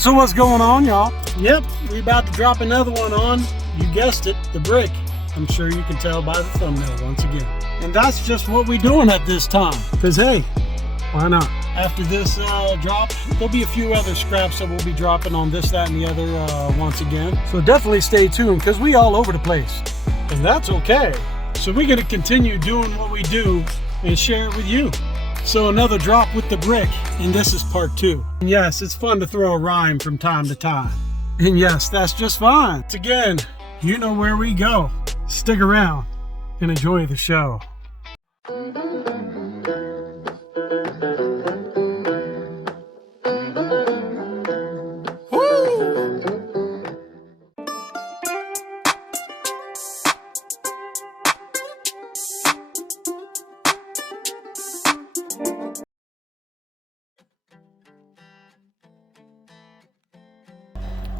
So what's going on, y'all? Yep, we about to drop another one on, you guessed it, the brick. I'm sure you can tell by the thumbnail once again. And that's just what we're doing at this time. Because hey, why not? After this drop, there'll be a few other scraps that we'll be dropping on this, that, and the other once again. So definitely stay tuned because we all over the place. And that's okay. So we're gonna continue doing what we do and share it with you. So another drop with the brick, and this is part 2. And yes, it's fun to throw a rhyme from time to time. And yes, that's just fine. Once again, you know where we go. Stick around and enjoy the show.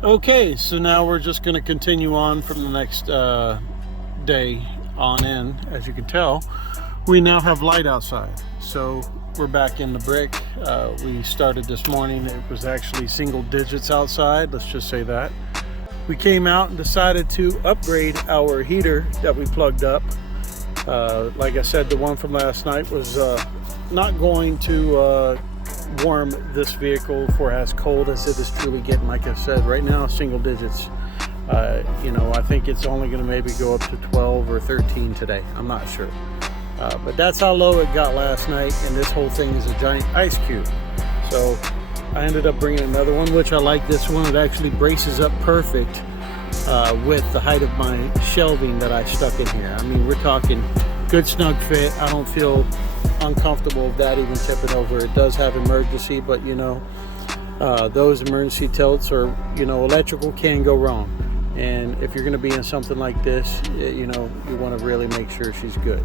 Okay, so now we're just going to continue on from the next day on in. As you can tell, we now have light outside, so we're back in the brick. We started this morning, it was actually single digits outside, let's just say that. We came out and decided to upgrade our heater that we plugged up. Like I said, the one from last night was not going to warm this vehicle for as cold as it is truly getting. Like I said, right now single digits. You know, I think it's only going to maybe go up to 12 or 13 today, I'm not sure, but that's how low it got last night. And this whole thing is a giant ice cube, so I ended up bringing another one, which I like this one. It actually braces up perfect with the height of my shelving that I stuck in here. I mean, we're talking good snug fit. I don't feel uncomfortable with that even tipping over. It does have emergency, but you know, those emergency tilts, or you know, electrical can go wrong. And if you're going to be in something like this, you know, you want to really make sure she's good.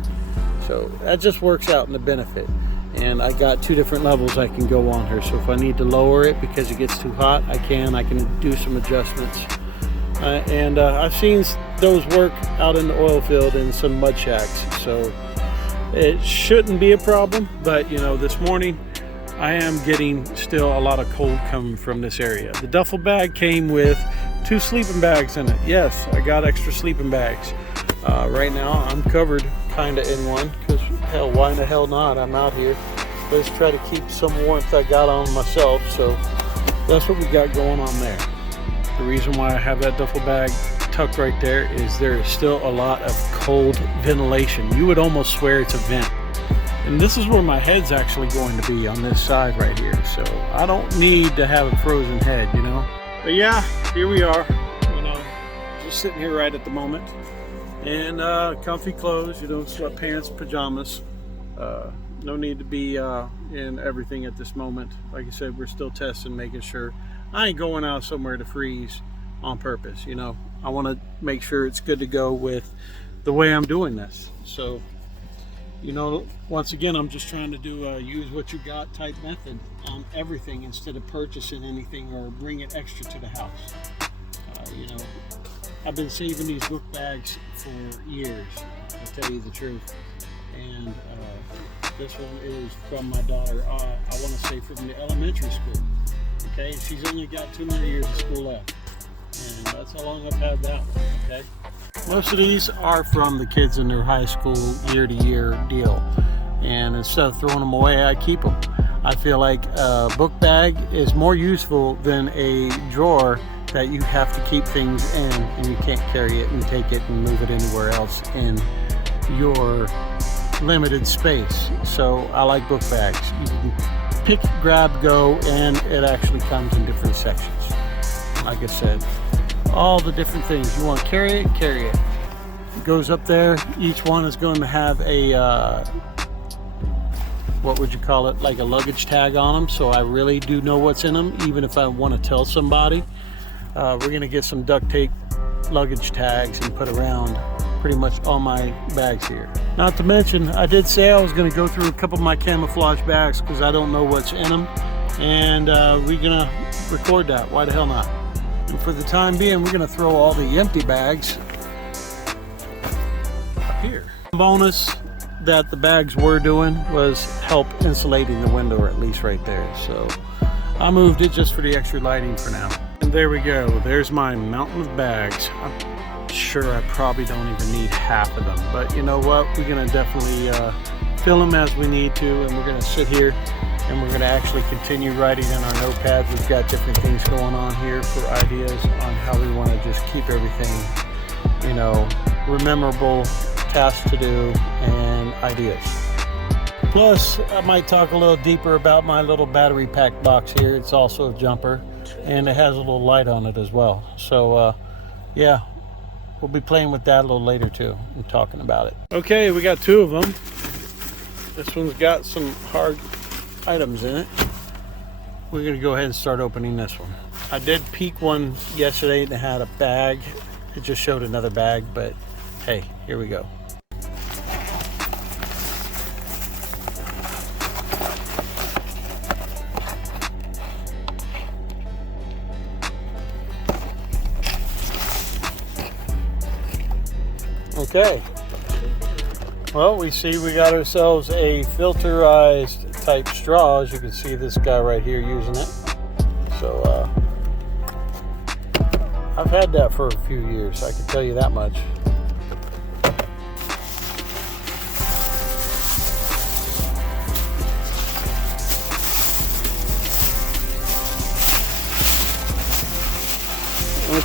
So that just works out in the benefit. And I got 2 different levels I can go on her. So if I need to lower it because it gets too hot, I can do some adjustments. And I've seen those work out in the oil field in some mud shacks. So it shouldn't be a problem. But you know, this morning I am getting still a lot of cold coming from this area. The duffel bag came with 2 sleeping bags in it. Yes, I got extra sleeping bags. Right now I'm covered kind of in one, because hell, why in the hell not? I'm out here. Let's try to keep some warmth I got on myself. So that's what we got going on there. The reason why I have that duffel bag tucked right there is there is still a lot of cold ventilation. You would almost swear it's a vent. And this is where my head's actually going to be, on this side right here. So I don't need to have a frozen head, you know. But yeah, here we are, you know, just sitting here right at the moment. And comfy clothes, you know, sweatpants, pajamas. No need to be in everything at this moment. Like I said, we're still testing, making sure. I ain't going out somewhere to freeze on purpose, you know. I want to make sure it's good to go with the way I'm doing this. So, you know, once again, I'm just trying to do a use what you got type method on everything instead of purchasing anything or bringing extra to the house. You know, I've been saving these book bags for years, to tell you the truth. And this one is from my daughter, I want to say from the elementary school. Okay, she's only got 2 more years of school left. And that's how long I've had that one, okay? Most of these are from the kids in their high school year-to-year deal. And instead of throwing them away, I keep them. I feel like a book bag is more useful than a drawer that you have to keep things in and you can't carry it and take it and move it anywhere else in your limited space. So I like book bags. You can pick, grab, go, and it actually comes in different sections. Like I said, all the different things. You want to carry it, carry it. It goes up there. Each one is going to have a, what would you call it, like a luggage tag on them. So I really do know what's in them, even if I want to tell somebody. We're going to get some duct tape luggage tags and put around pretty much all my bags here. Not to mention, I did say I was going to go through a couple of my camouflage bags because I don't know what's in them. And we're going to record that. Why the hell not? And for the time being, we're going to throw all the empty bags up here. Bonus that the bags were doing was help insulating the window, or at least right there. So I moved it just for the extra lighting for now. And there we go. There's my mountain of bags. I'm sure I probably don't even need half of them, but you know what? We're gonna definitely fill them as we need to, and we're gonna sit here and we're gonna actually continue writing in our notepads. We've got different things going on here for ideas on how we want to just keep everything, you know, memorable, tasks to do, and ideas. Plus, I might talk a little deeper about my little battery pack box here. It's also a jumper, and it has a little light on it as well. So, yeah, we'll be playing with that a little later too and talking about it. Okay, we got two of them. This one's got some hard items in it. We're gonna go ahead and start opening this one. I did peek one yesterday and it had a bag. It just showed another bag, but hey, here we go. Okay, well, we see we got ourselves a filterized type straw. As you can see, this guy right here using it. So I've had that for a few years, I can tell you that much.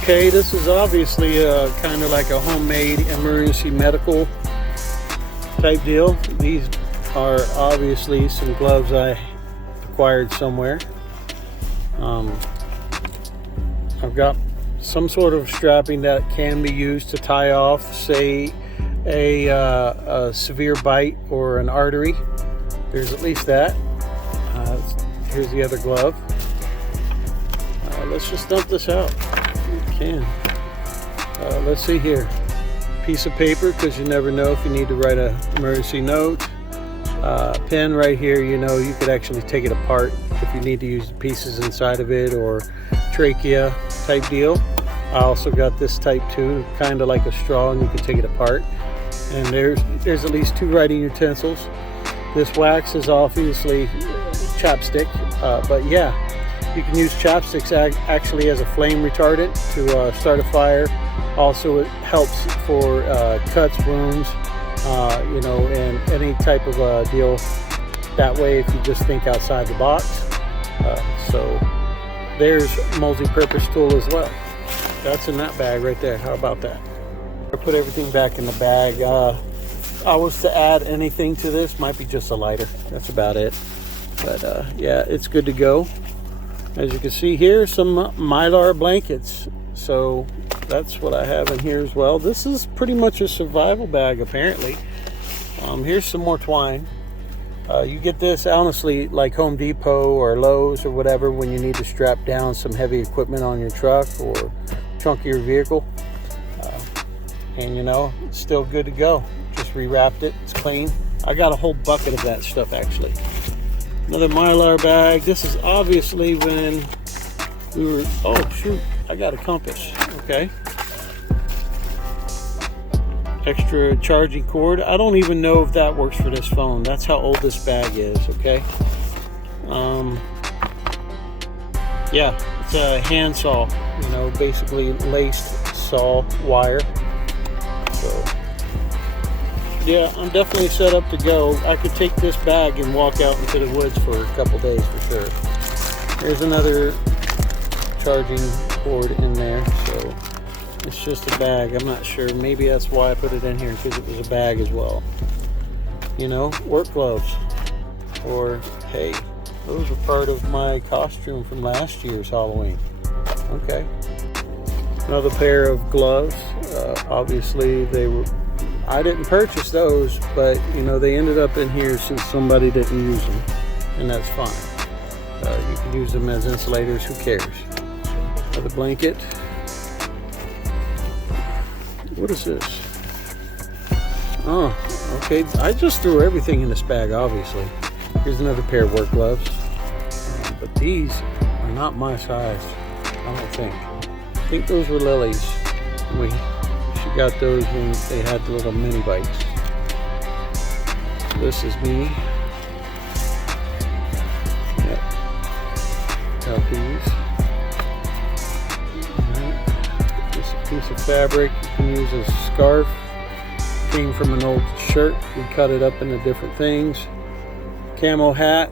Okay, this is obviously kind of like a homemade emergency medical type deal. These are obviously some gloves I acquired somewhere. I've got some sort of strapping that can be used to tie off, say, a severe bite or an artery. There's at least that. Here's the other glove. Let's just dump this out. We can. Let's see here. Piece of paper, because you never know if you need to write an emergency note. Pen right here, you know, you could actually take it apart if you need to use the pieces inside of it, or trachea type deal. I also got this type too, kind of like a straw, and you can take it apart. And there's at least 2 writing utensils. This wax is obviously chapstick, but yeah, you can use chapsticks actually as a flame retardant to start a fire. Also, it helps for cuts, wounds, you know, and any type of deal. That way, if you just think outside the box. So there's multi-purpose tool as well. That's in that bag right there. How about that? I put everything back in the bag. I was to add anything to this, might be just a lighter. That's about it. But yeah, it's good to go. As you can see here, some Mylar blankets. So that's what I have in here as well. This is pretty much a survival bag, apparently. Here's some more twine. You get this, honestly, like Home Depot or Lowe's or whatever, when you need to strap down some heavy equipment on your truck or trunk of your vehicle. And you know, it's still good to go. Just rewrapped it, it's clean. I got a whole bucket of that stuff, actually. Another Mylar bag. This is obviously when we were, oh shoot, I got a compass, okay. Extra charging cord. I don't even know if that works for this phone. That's how old this bag is, okay. Yeah, it's a hand saw, you know, basically laced saw wire. So yeah, I'm definitely set up to go. I could take this bag and walk out into the woods for a couple days for sure. There's another charging cord in there, so it's just a bag. I'm not sure. Maybe that's why I put it in here, because it was a bag as well. You know, work gloves. Or, hey, those were part of my costume from last year's Halloween. Okay. Another pair of gloves. Obviously, they were, I didn't purchase those, but you know, they ended up in here since somebody didn't use them, and that's fine. You can use them as insulators, who cares? Another blanket. What is this? Oh, okay. I just threw everything in this bag, obviously. Here's another pair of work gloves. But these are not my size, I don't think. I think those were Lily's. She got those when they had the little mini bikes. So this is me. Yep. LPs. Alright. Just a piece of fabric you can use as a scarf. Came from an old shirt. We cut it up into different things. Camo hat.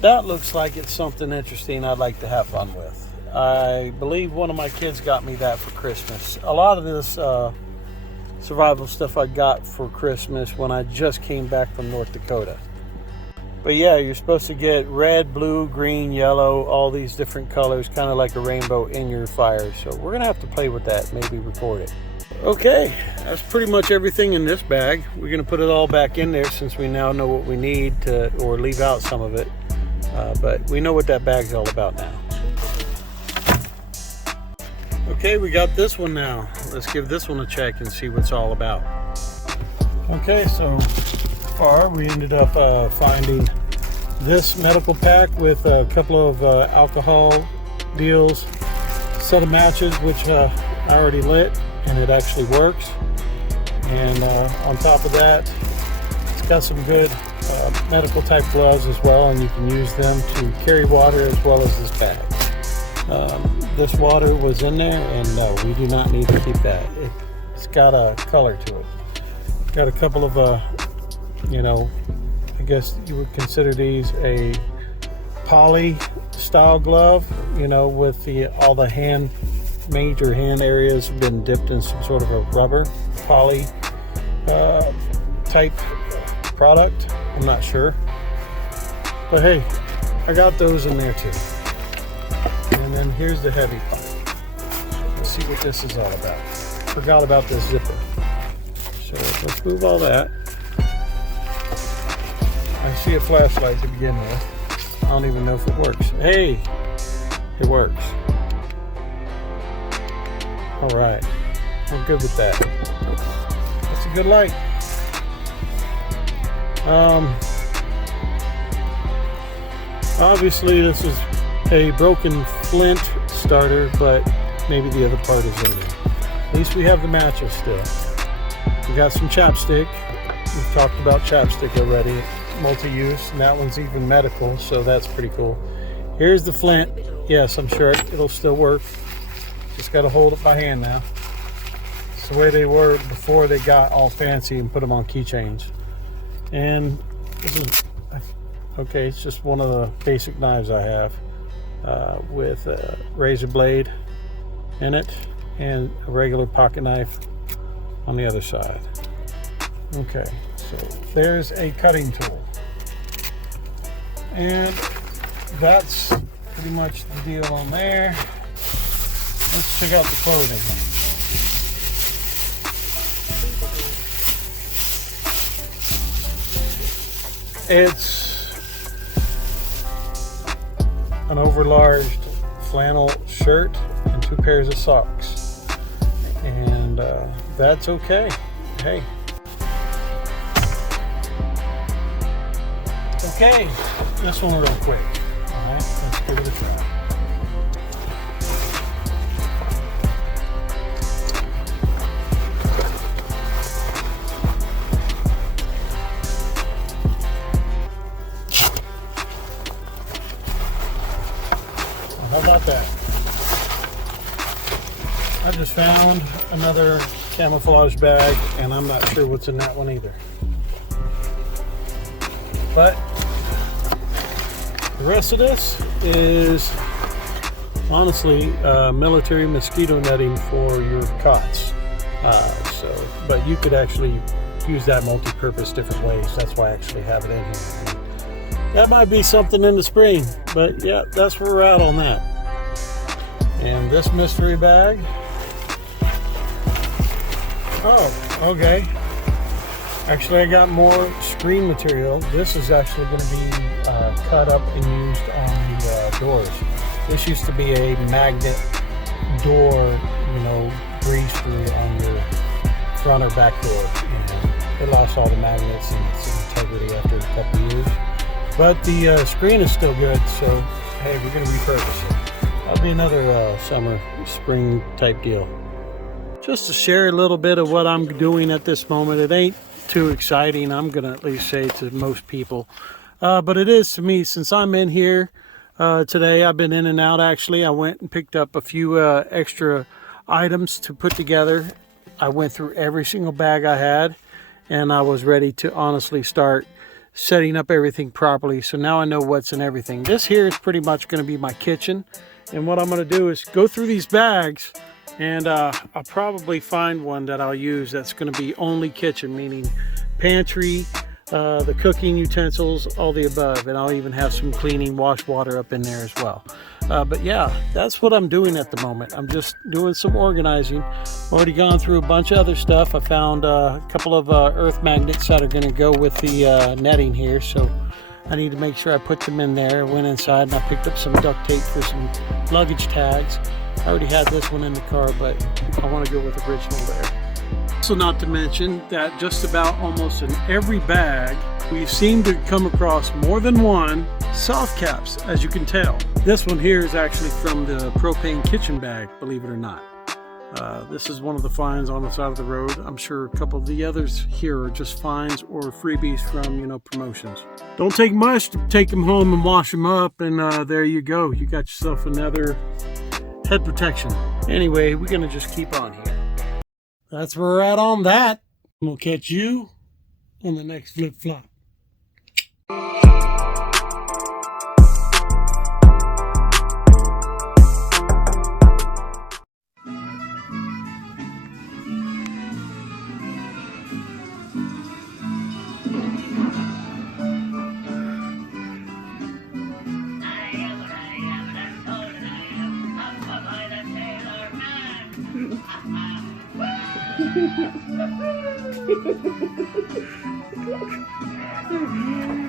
That looks like it's something interesting I'd like to have fun with. I believe one of my kids got me that for Christmas. A lot of this survival stuff I got for Christmas when I just came back from North Dakota. But yeah, you're supposed to get red, blue, green, yellow, all these different colors, kind of like a rainbow in your fire. So we're gonna have to play with that, maybe record it. Okay, that's pretty much everything in this bag. We're gonna put it all back in there since we now know what we need to, or leave out some of it. But we know what that bag's all about now. Okay, we got this one now. Let's give this one a check and see what's all about. Okay, so far we ended up finding this medical pack with a couple of alcohol deals, set of matches, which I already lit, and it actually works. And on top of that, it's got some good medical type gloves as well, and you can use them to carry water as well as this bag. This water was in there, and no, we do not need to keep that. It's got a color to it. Got a couple of you know, I guess you would consider these a poly style glove, you know, with all the major hand areas have been dipped in some sort of a rubber poly type product. I'm not sure, but hey, I got those in there too. And then here's the heavy part. Let's see what this is all about. Forgot about this zipper. So let's move all that. I see a flashlight to begin with. I don't even know if it works. Hey, it works. All right, I'm good with that. That's a good light. Obviously this is a broken flint starter, but maybe the other part is in there. At least we have the matches still. We got some chapstick. We've talked about chapstick already. Multi-use, and that one's even medical, so that's pretty cool. Here's the flint. Yes, I'm sure it'll still work. Just got to hold it by hand now. It's the way they were before they got all fancy and put them on keychains. And this is okay. It's just one of the basic knives I have with a razor blade in it and a regular pocket knife on the other side. Okay, so there's a cutting tool, and that's pretty much the deal on there. Let's check out the clothing. It's an overlarge flannel shirt and 2 pairs of socks, and that's okay. Hey. Okay, this one real quick. All right, let's give it a try. Well, how about that? I just found another camouflage bag, and I'm not sure what's in that one either. But the rest of this is honestly military mosquito netting for your cots. But you could actually use that multi-purpose different ways. That's why I actually have it in here. That might be something in the spring, but yeah, that's where we're at on that. And this mystery bag. Oh, okay. Actually, I got more screen material. This is actually going to be cut up and used on the doors. This used to be a magnet door, you know, grease screw on your front or back door. And it lost all the magnets and its integrity after a couple of years. But the screen is still good, so hey, we're going to repurpose it. That'll be another summer, spring type deal. Just to share a little bit of what I'm doing at this moment. It ain't too exciting, I'm gonna at least say, to most people. But it is to me, since I'm in here today. I've been in and out actually. I went and picked up a few extra items to put together. I went through every single bag I had, and I was ready to honestly start setting up everything properly. So now I know what's in everything. This here is pretty much going to be my kitchen, and what I'm going to do is go through these bags, and I'll probably find one that I'll use that's going to be only kitchen, meaning pantry, the cooking utensils, all the above, and I'll even have some cleaning wash water up in there as well. But yeah, that's what I'm doing at the moment. I'm just doing some organizing. Already gone through a bunch of other stuff. I found a couple of earth magnets that are going to go with the netting here, so I need to make sure I put them in there. I went inside and I picked up some duct tape for some luggage tags. I already had this one in the car, but I want to go with the original there. So not to mention that just about almost in every bag, we seem to come across more than one soft caps, as you can tell. This one here is actually from the propane kitchen bag, believe it or not. This is one of the finds on the side of the road. I'm sure a couple of the others here are just finds or freebies from, you know, promotions. Don't take much to take them home and wash them up, and there you go. You got yourself another head protection. Anyway, we're gonna just keep on here. That's where we're at on that. We'll catch you on the next flip flop.